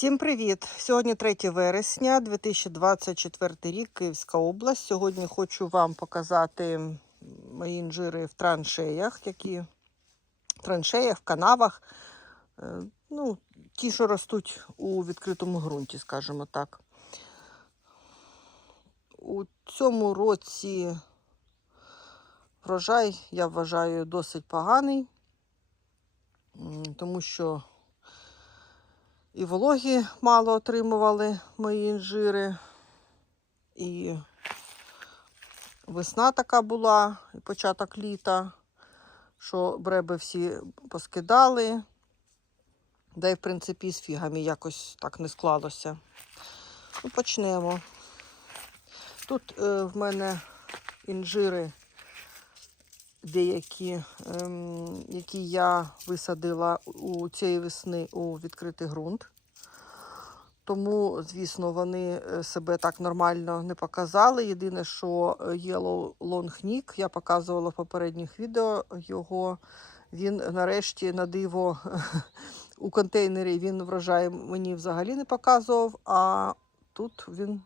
Всім привіт! Сьогодні 3 вересня 2024 рік, Київська область. Сьогодні хочу вам показати мої інжири в траншеях, які в траншеях, в канавах. Е, Ну, ті, що ростуть у відкритому ґрунті, скажімо так. У цьому році врожай, я вважаю, досить поганий, тому що і вологі мало отримували мої інжири, і весна така була, і початок літа, що бреби всі поскидали. Да й, в принципі, з фігами якось так не склалося. Ну, почнемо. Тут е, в мене інжири деякі, ем, які я висадила у цієї весни у відкритий ґрунт. Тому, звісно, вони е, себе так нормально не показали. Єдине, що Yellow Long Nick, я показувала в попередніх відео його. Він нарешті на диво у контейнері він врожай мені взагалі не показував, а тут він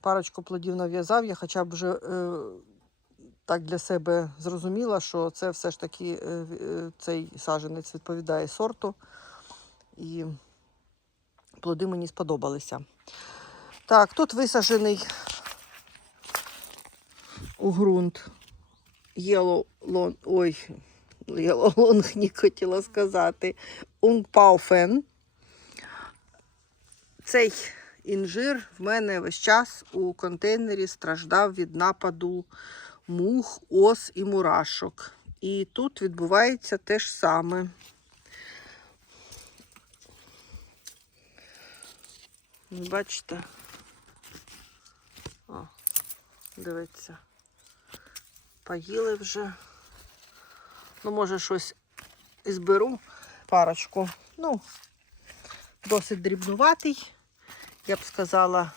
парочку плодів нав'язав. Я хоча б вже е, так для себе зрозуміла, що це все ж таки е, е, цей саженець відповідає сорту. І плоди мені сподобалися. Так, тут висаджений у ґрунт Yellow Long, ой, Yellow Long не хотіла сказати, Унгпауфен. Цей інжир в мене весь час у контейнері страждав від нападу мух, ос і мурашок. І тут відбувається те ж саме. Бачите? О, дивіться. Поїли вже. Ну, може, щось зберу парочку. Ну, досить дрібнуватий. Я б сказала,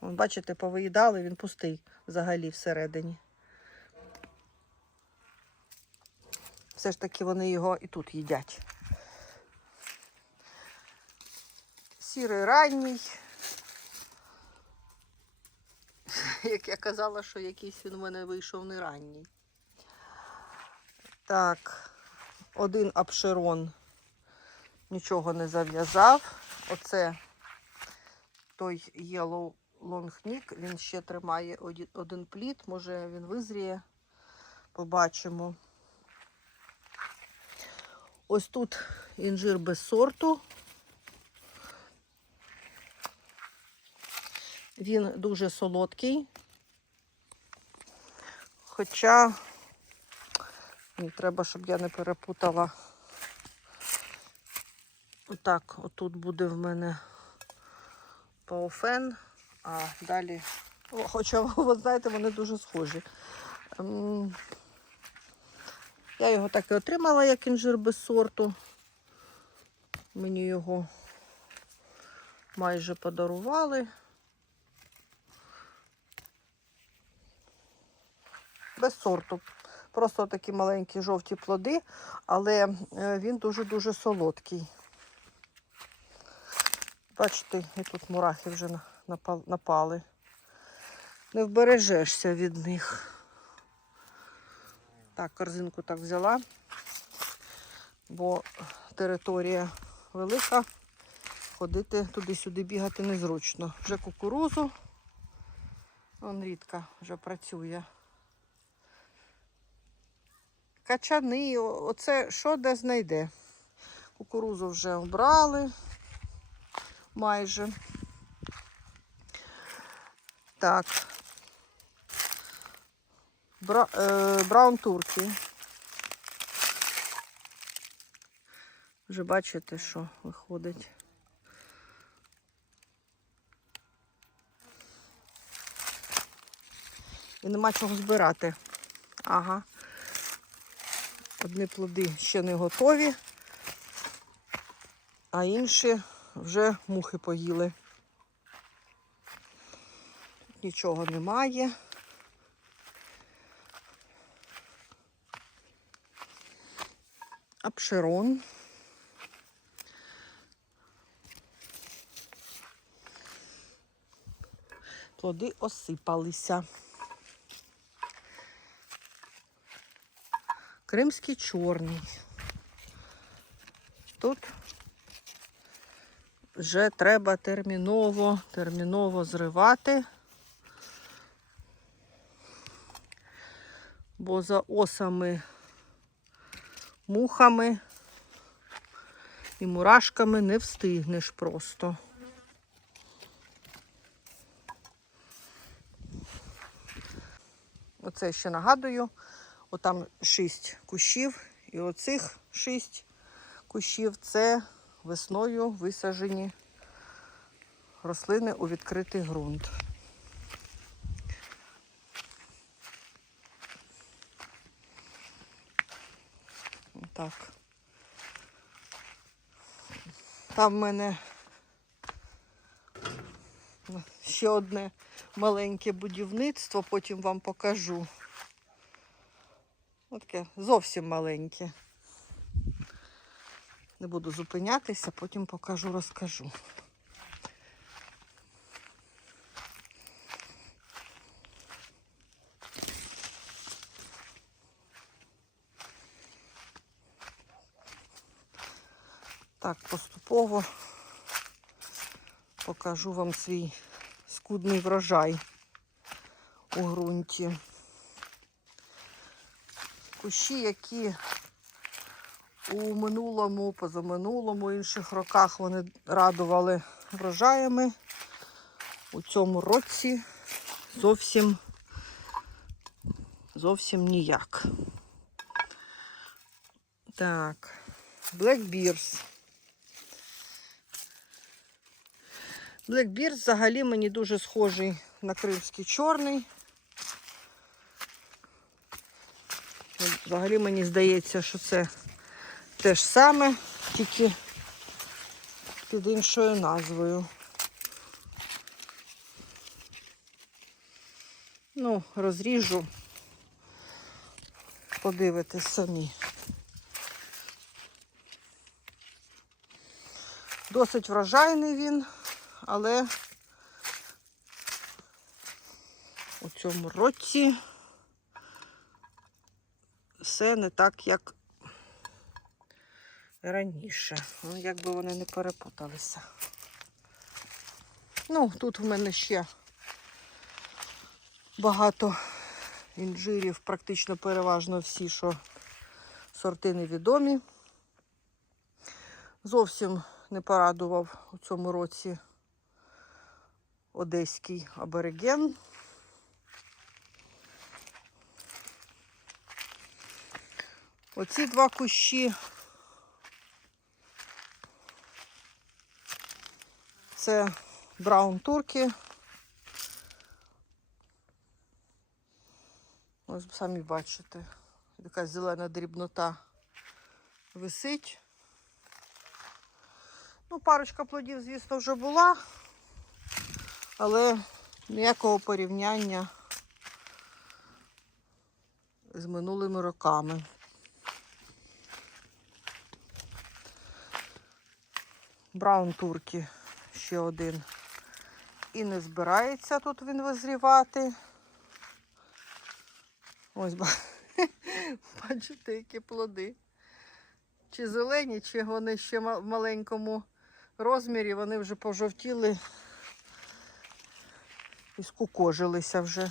бачите, повиїдали, він пустий взагалі всередині. Все ж таки вони його і тут їдять. Сірий ранній. Як я казала, що якийсь він у мене вийшов не ранній. Так, один апшерон нічого не зав'язав. Оце той Yellow Long Nick, він ще тримає один плід, може він визріє, побачимо. Ось тут інжир без сорту. Він дуже солодкий. Хоча мені треба, щоб я не перепутала. Отак, отут буде в мене пауфен, а далі. Хоча, ви знаєте, вони дуже схожі. Я його так і отримала, як інжир без сорту. Мені його майже подарували. Без сорту. Просто такі маленькі жовті плоди, але е, він дуже-дуже солодкий. Бачите, і тут мурахи вже напали. Не вбережешся від них. Так, корзинку так взяла, бо територія велика, ходити туди-сюди бігати незручно. Вже кукурузу, он рідко вже працює. Качани, оце що де знайде. Кукурузу вже обрали майже. Так. Бра, е, браун турки. Вже бачите, що виходить. І нема чого збирати. Ага. Одні плоди ще не готові, а інші вже мухи поїли. Нічого немає. Апшерон. Плоди осипалися. Кримський чорний. Тут вже треба терміново, терміново зривати, бо за осами мухами і мурашками не встигнеш просто. Оце ще нагадую, отам шість кущів, і оцих шість кущів це весною висаджені рослини у відкритий ґрунт. Так. Там в мене ще одне маленьке будівництво, потім вам покажу. Ось зовсім маленьке. Не буду зупинятися, потім покажу, розкажу. Так, поступово покажу вам свій скудний врожай у ґрунті. Кущі, які у минулому, позаминулому, інших роках вони радували врожаями. У цьому році зовсім зовсім ніяк. Так, Black Bears. Bears взагалі мені дуже схожий на кримський чорний. Взагалі мені здається, що це те ж саме, тільки під іншою назвою. Ну, розріжу, подивитесь самі. Досить врожайний він, але у цьому році все не так, як раніше. Ну, якби вони не перепуталися. Ну, тут в мене ще багато інжирів, практично переважно всі, що сорти невідомі. Зовсім не порадував у цьому році одеський абориген. Оці два кущі це браун турки. Ось самі бачите, така зелена дрібнота висить. Ну, парочка плодів, звісно, вже була, але ніякого порівняння з минулими роками. Браун турки ще один. І не збирається тут він визрівати. Ось бачите, які плоди. Чи зелені, чи вони ще в маленькому розмірі, вони вже пожовтіли і скукожилися вже.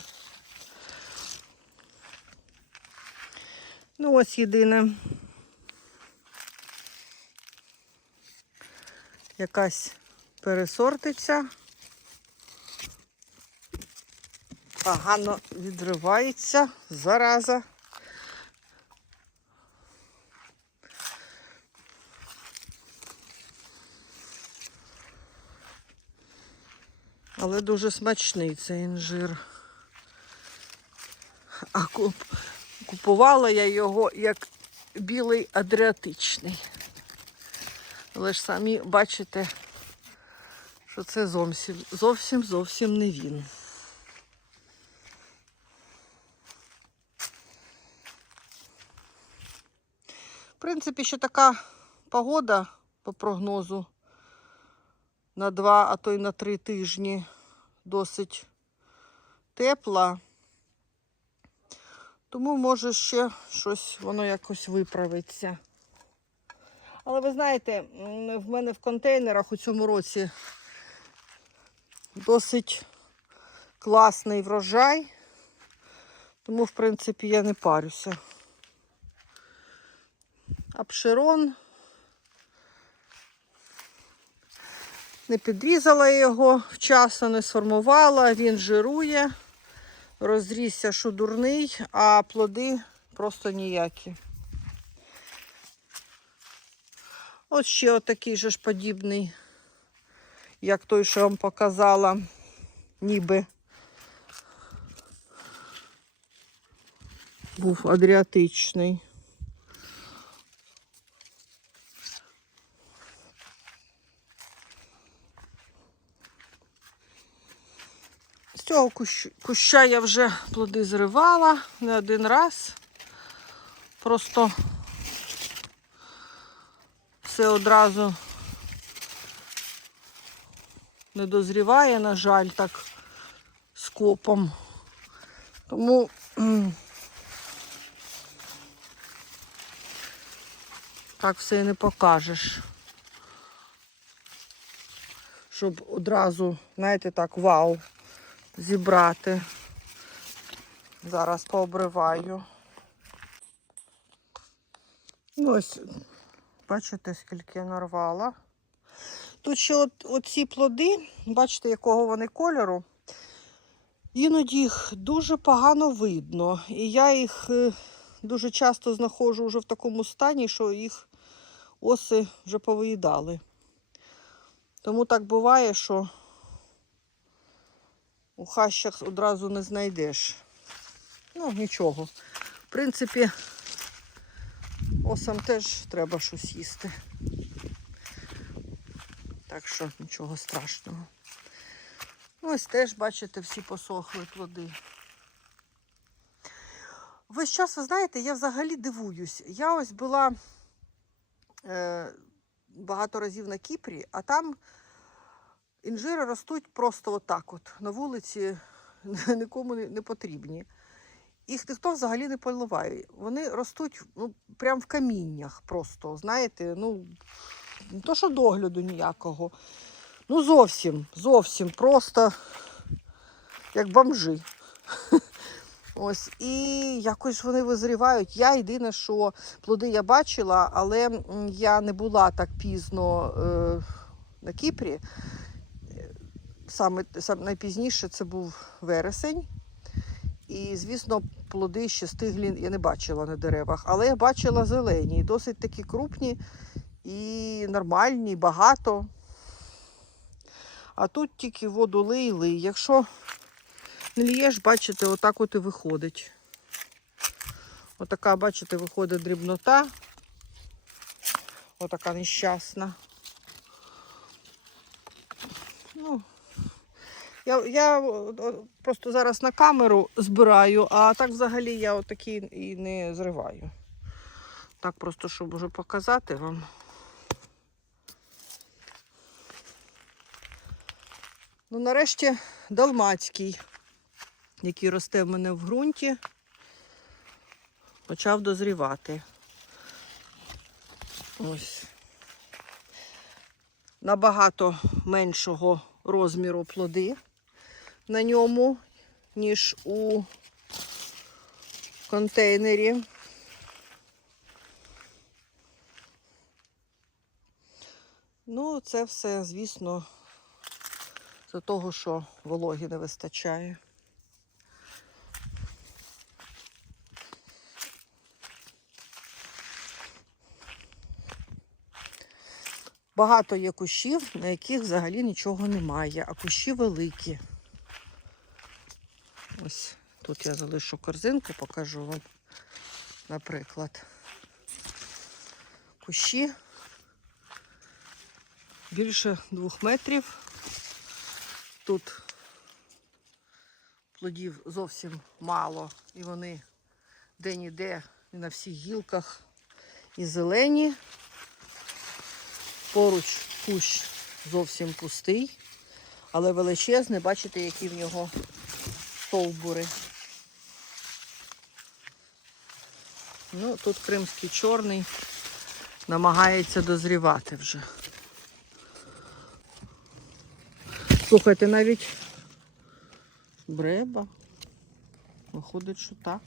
Ну, ось єдине. Якась пересортиця. Погано відривається, зараза. Але дуже смачний цей інжир. А куп... купувала я його як білий адріатичний. Але ж самі бачите, що це зовсім зовсім зовсім не він. В принципі, ще така погода по прогнозу на два, а то й на три тижні досить тепла. Тому може ще щось воно якось виправиться. Але ви знаєте, в мене в контейнерах у цьому році досить класний врожай. Тому, в принципі, я не парюся. Апшерон. Не підрізала його вчасно, не сформувала, він жирує, розрісся, що дурний, а плоди просто ніякі. Ось ще отакий же ж подібний, як той, що вам показала, ніби був адріатичний. З цього куща я вже плоди зривала не один раз. Просто все одразу не дозріває, на жаль, так скопом. Тому так все і не покажеш. Щоб одразу, знаєте, так, вау, зібрати. Зараз пообриваю. Ну, Ось, бачите, скільки я нарвала. Тут ще от, оці плоди, бачите, якого вони кольору. Іноді їх дуже погано видно. І я їх е, дуже часто знаходжу вже в такому стані, що їх оси вже повиїдали. Тому так буває, що у хащах одразу не знайдеш. Ну, нічого. В принципі, осам теж треба щось їсти. Так що нічого страшного. Ось теж, бачите, всі посохли плоди. Весь час, ви знаєте, я взагалі дивуюсь. Я ось була е, багато разів на Кіпрі, а там інжири ростуть просто отак от. На вулиці нікому не, потрібні. Їх ніхто взагалі не поливає. Вони ростуть ну, прямо в каміннях просто, знаєте, ну, не то що догляду ніякого. Ну, зовсім, зовсім просто як бомжи. Ось, і якось вони визрівають. Я єдине, що плоди я бачила, але я не була так пізно е, на Кіпрі. Саме, саме найпізніше це був вересень. І, звісно, плоди ще стиглі я не бачила на деревах, але я бачила зелені, досить такі крупні і нормальні, багато. А тут тільки воду лий, лий. Якщо не лієш, бачите, отак от і виходить. Отака, бачите, виходить дрібнота. Отака нещасна. Ну, я, я о, о, просто зараз на камеру збираю, а так взагалі я отакі і не зриваю. Так просто, щоб уже показати вам. Ну, нарешті далмацький, який росте в мене в ґрунті, почав дозрівати. Ось. Набагато меншого розміру плоди на ньому, ніж у контейнері. Ну, це все, звісно, з того, що вологі не вистачає. Багато є кущів, на яких взагалі нічого немає, а кущі великі. Ось тут я залишу корзинку, покажу вам, наприклад. Кущі більше двох метрів. Тут плодів зовсім мало, і вони де-ніде і на всіх гілках і зелені. Поруч кущ зовсім пустий, але величезний. Бачите, які в нього стовбури. Ну, тут кримський чорний намагається дозрівати вже. Слухайте, навіть бреба. Виходить, що так.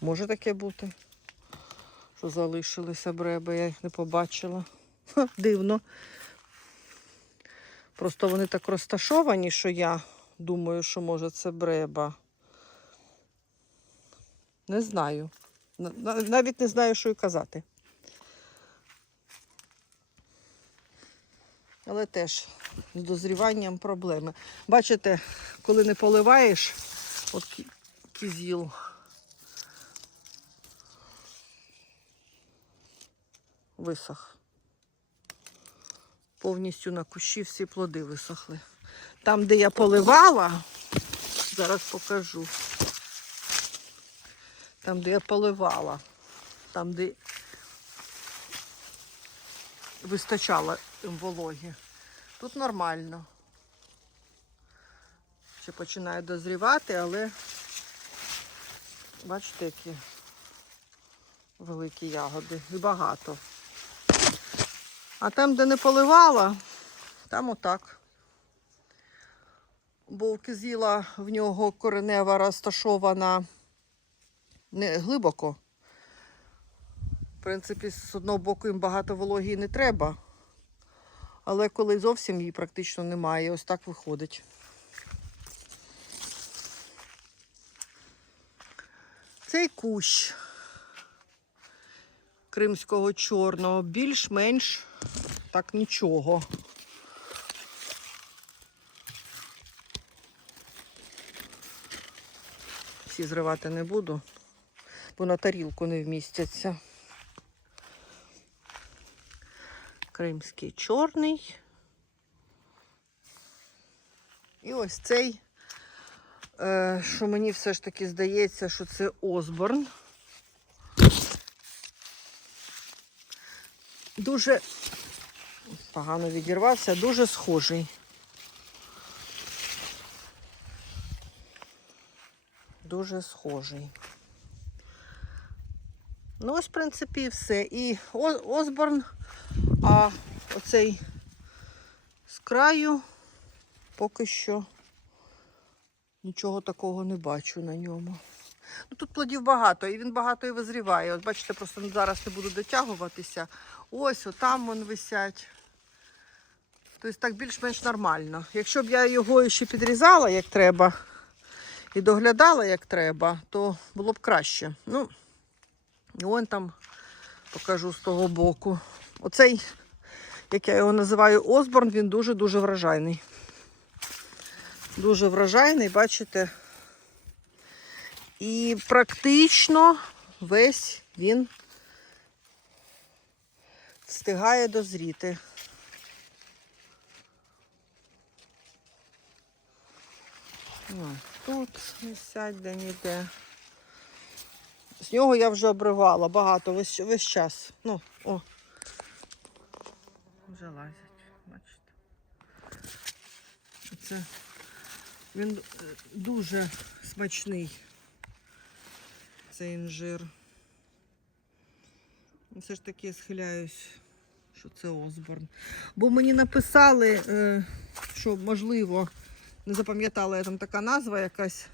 Може таке бути, що залишилися бреби, я їх не побачила. Ха, дивно. Просто вони так розташовані, що я думаю, що може це бреба. Не знаю. На- на- Навіть не знаю, що й казати. Але теж з дозріванням проблеми. Бачите, коли не поливаєш, от кі- кізіл. Висох. Повністю на кущі всі плоди висохли. Там, де я поливала, зараз покажу. Там, де я поливала, там, де вистачало їм вологі. Тут нормально. Ще починає дозрівати, але бачите, які великі ягоди і багато. А там, де не поливала, там отак. Бо у в нього коренева розташована не глибоко. В принципі, з одного боку їм багато вології не треба. Але коли зовсім її практично немає, ось так виходить. Цей кущ кримського чорного більш-менш так нічого. Всі зривати не буду, бо на тарілку не вмістяться. Кримський чорний. І ось цей, е, що мені все ж таки здається, що це Осборн. Дуже погано відірвався, дуже схожий. Дуже схожий. Ну, ось, в принципі, і все. І Осборн, а оцей з краю поки що нічого такого не бачу на ньому. Ну, тут плодів багато, і він багато і визріває. От бачите, просто зараз не буду дотягуватися. Ось, отам вон висять. Тобто так більш-менш нормально. Якщо б я його ще підрізала як треба і доглядала як треба, то було б краще. Ну, і вон там покажу з того боку. Оцей, як я його називаю, Осборн, він дуже-дуже вражайний. Дуже вражайний, бачите. І практично весь він встигає дозріти. Тут висять де ніде. З нього я вже обривала багато весь, весь час. Ну, о. Вже лазять, бачите. Це він е, дуже смачний, цей інжир. Все ж таки схиляюсь, що це Осборн. Бо мені написали, е, що можливо, не запам'ятала я там така назва якась.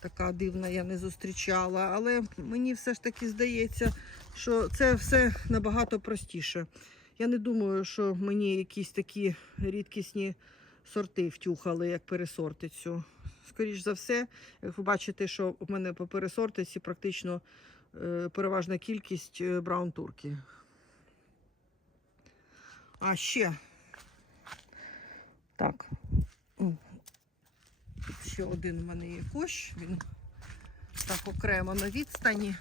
Така дивна я не зустрічала, але мені все ж таки здається, що це все набагато простіше. Я не думаю, що мені якісь такі рідкісні сорти втюхали, як пересортицю. Скоріш за все, як ви бачите, що в мене по пересортиці практично е, переважна кількість е, браун турки. А ще так. Ще один у мене є кущ, він так окремо на відстані.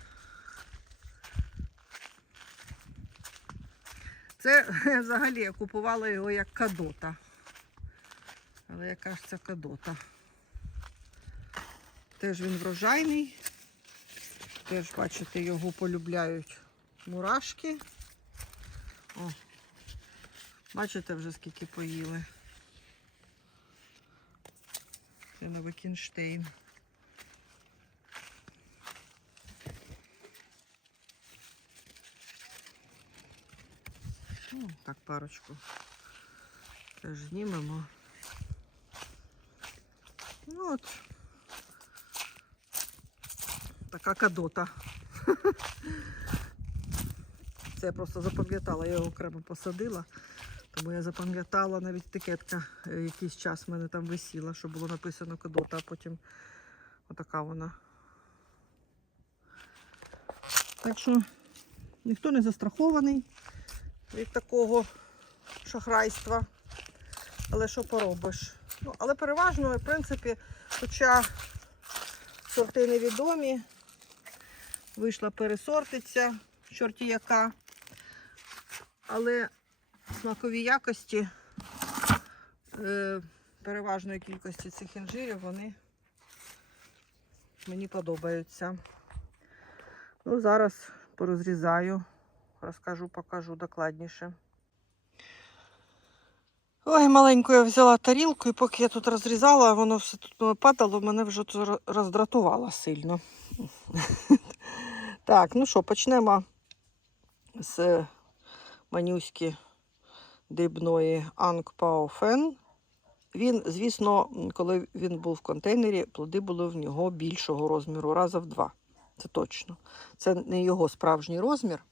Це взагалі я купувала його як кадота. Але яка ж це кадота? Теж він врожайний. Теж, бачите, його полюбляють мурашки. О, бачите вже скільки поїли. Це на Вікінштейн. Ну, так, парочку. Теж знімемо. Ну от. Така кадота. Це я просто запам'ятала, я його окремо посадила. Тому я запам'ятала навіть етикетка е, якийсь час в мене там висіла, що було написано кадота, а потім отака вона. Так що ніхто не застрахований від такого шахрайства. Але що поробиш? Ну, але переважно, в принципі, хоча сорти невідомі, вийшла пересортиця, чорті яка. Але смакові якості е, переважної кількості цих інжирів вони мені подобаються. Ну, зараз порозрізаю, розкажу, покажу докладніше. Ой, маленьку я взяла тарілку, і поки я тут розрізала, воно все тут падало, мене вже роздратувало сильно. Так, ну що, почнемо з манюськи дрібної Ангпауфен. Він, звісно, коли він був в контейнері, плоди були в нього більшого розміру, раза в два. Це точно. Це не його справжній розмір.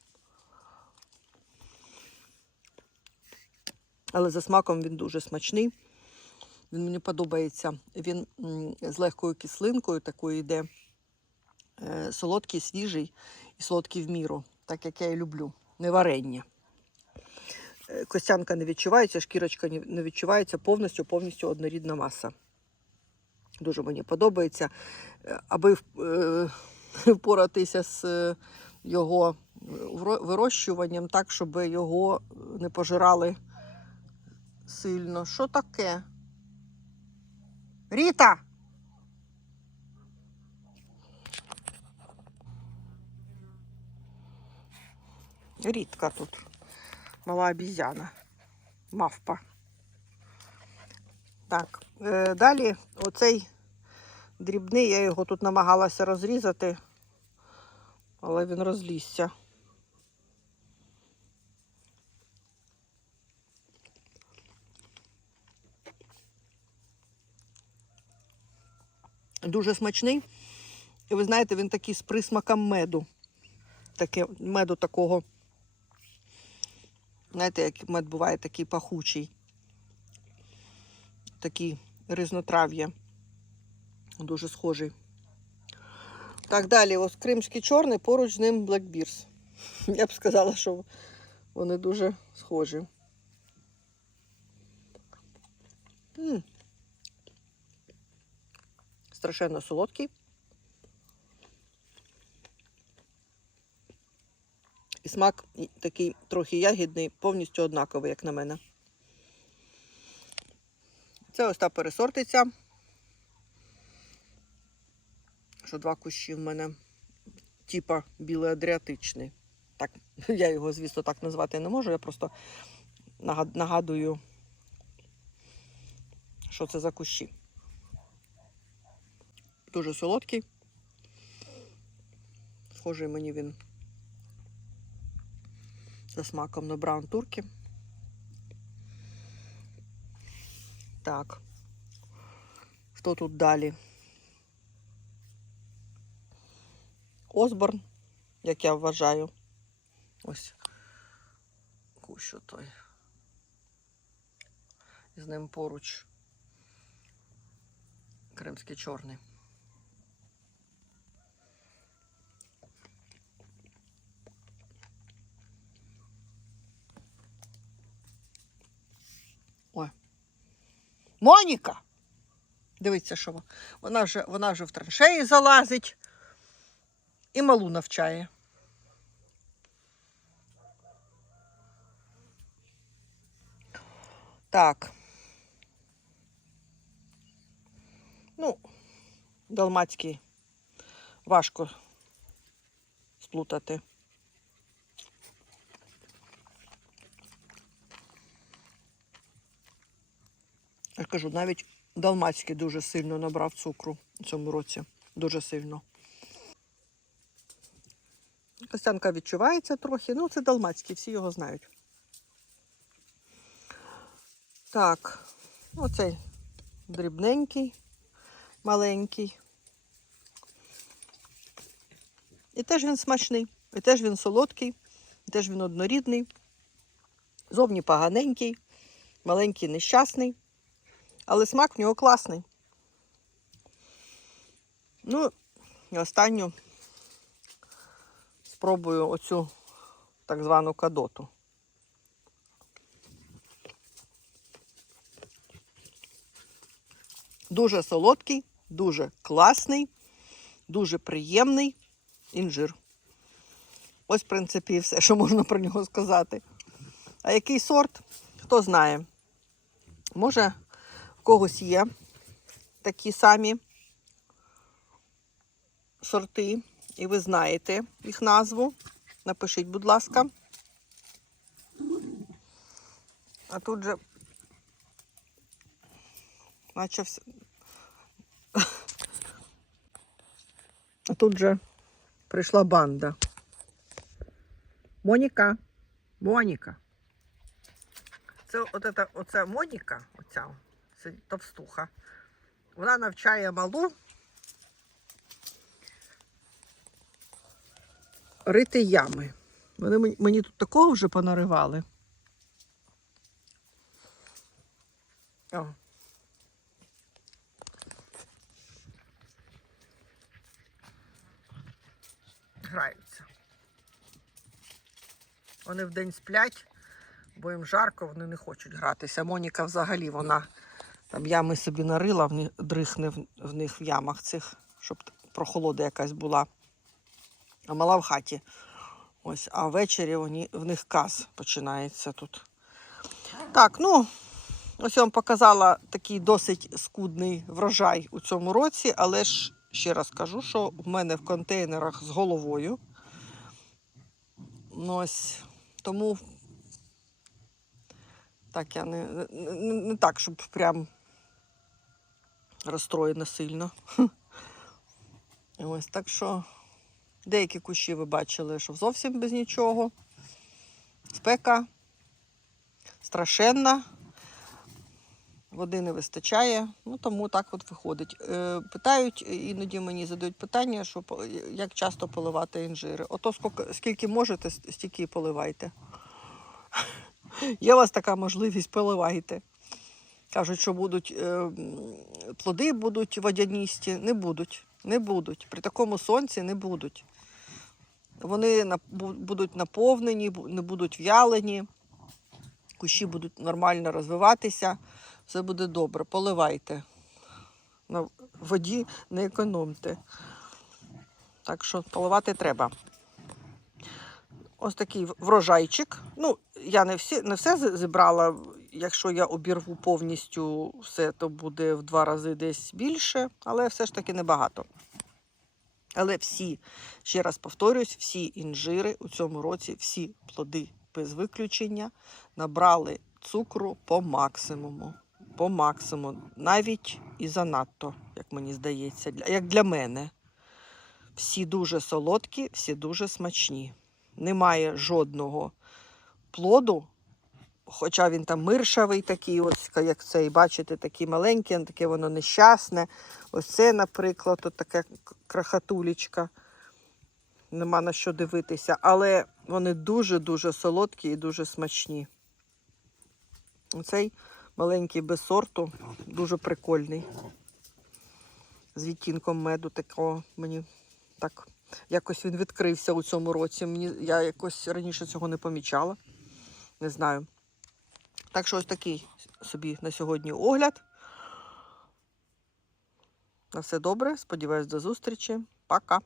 Але за смаком він дуже смачний. Він мені подобається. Він з легкою кислинкою такою йде. Е, солодкий, свіжий і солодкий в міру, так як я і люблю. Не варення. Е, Костянка не відчувається, шкірочка не відчувається, повністю, повністю однорідна маса. Дуже мені подобається. Е, Аби впоратися з його вирощуванням так, щоб його не пожирали сильно. Що таке? Ріта! Рідка тут. Мала обізяна. Мавпа. Так, е, далі оцей дрібний, я його тут намагалася розрізати, але він розлізся. Дуже смачний. І ви знаєте, він такий з присмаком меду. Таке, меду такого. Знаєте, як мед буває такий пахучий. Такий різнотрав'я. Дуже схожий. Так, далі, ось кримський чорний, поруч з ним Black Я б сказала, що вони дуже схожі. Страшенно солодкий. І смак такий трохи ягідний, повністю однаковий, як на мене. Це ось та пересортиця. Що два кущі в мене типа білий адріатичний. Так, я його, звісно, так назвати не можу. Я просто нагадую, що це за кущі. Дуже солодкий. Схожий мені він за смаком на браун турки. Так. Що тут далі? Осборн, як я вважаю. Ось кущу той. З ним поруч. Кримський чорний. Ой. Моніка! Дивіться, що вона. Вона вже, вона вже в траншеї залазить і малу навчає. Так. Ну, далмацький важко сплутати. Я кажу, навіть Далмацький дуже сильно набрав цукру в цьому році. Дуже сильно. Костянка відчувається трохи. Ну, це далмацький, всі його знають. Так, оцей дрібненький, маленький. І теж він смачний, і теж він солодкий, і теж він однорідний. Зовні поганенький, маленький нещасний, але смак в нього класний. Ну, і останню спробую оцю так звану кадоту. Дуже солодкий, дуже класний, дуже приємний інжир. Ось, в принципі, все, що можна про нього сказати. А який сорт, хто знає. Може, когось є такі самі сорти, і ви знаєте їх назву. Напишіть, будь ласка. А тут же наче. А тут же прийшла банда. Моніка. Моніка. Це от оця Моніка, оця, це товстуха. Вона навчає малу рити ями. Вони мені, тут такого вже понаривали. О. Граються. Вони вдень сплять, бо їм жарко, вони не хочуть гратися. Моніка взагалі вона там ями собі нарила, в дрихне в, них в ямах цих, щоб прохолода якась була. А мала в хаті. Ось, а ввечері вони, в них каз починається тут. Так, ну, ось я вам показала такий досить скудний врожай у цьому році, але ж ще раз кажу, що в мене в контейнерах з головою. Ну, ось, тому так я не, не, не так, щоб прям розстроєна сильно. Ось так що деякі кущі ви бачили, що зовсім без нічого. Спека страшенна. Води не вистачає, ну тому так от виходить. Е, питають, іноді мені задають питання, що як часто поливати інжири. Ото скільки, можете, стільки поливайте. Є у вас така можливість, поливайте. Кажуть, що будуть е, плоди будуть водяністі. Не будуть. Не будуть. При такому сонці не будуть. Вони будуть наповнені, не будуть в'ялені, кущі будуть нормально розвиватися, все буде добре. Поливайте. На воді не економте. Так що поливати треба. Ось такий врожайчик. Ну, я не, всі, не все зібрала. Якщо я обірву повністю все, то буде в два рази десь більше, але все ж таки небагато. Але всі, ще раз повторюсь, всі інжири у цьому році, всі плоди без виключення набрали цукру по максимуму. По максимуму, навіть і занадто, як мені здається, як для мене. Всі дуже солодкі, всі дуже смачні. Немає жодного плоду, хоча він там миршавий такий, ось як цей, бачите, такий маленький, таке воно нещасне. Ось це, наприклад, от така к- крахатулечка. Нема на що дивитися, але вони дуже-дуже солодкі і дуже смачні. Оцей маленький без сорту, дуже прикольний. З відтінком меду такого мені так. Якось він відкрився у цьому році. Мені, я якось раніше цього не помічала. Не знаю. Так що ось такий собі на сьогодні огляд. На все добре. Сподіваюсь, до зустрічі. Пока.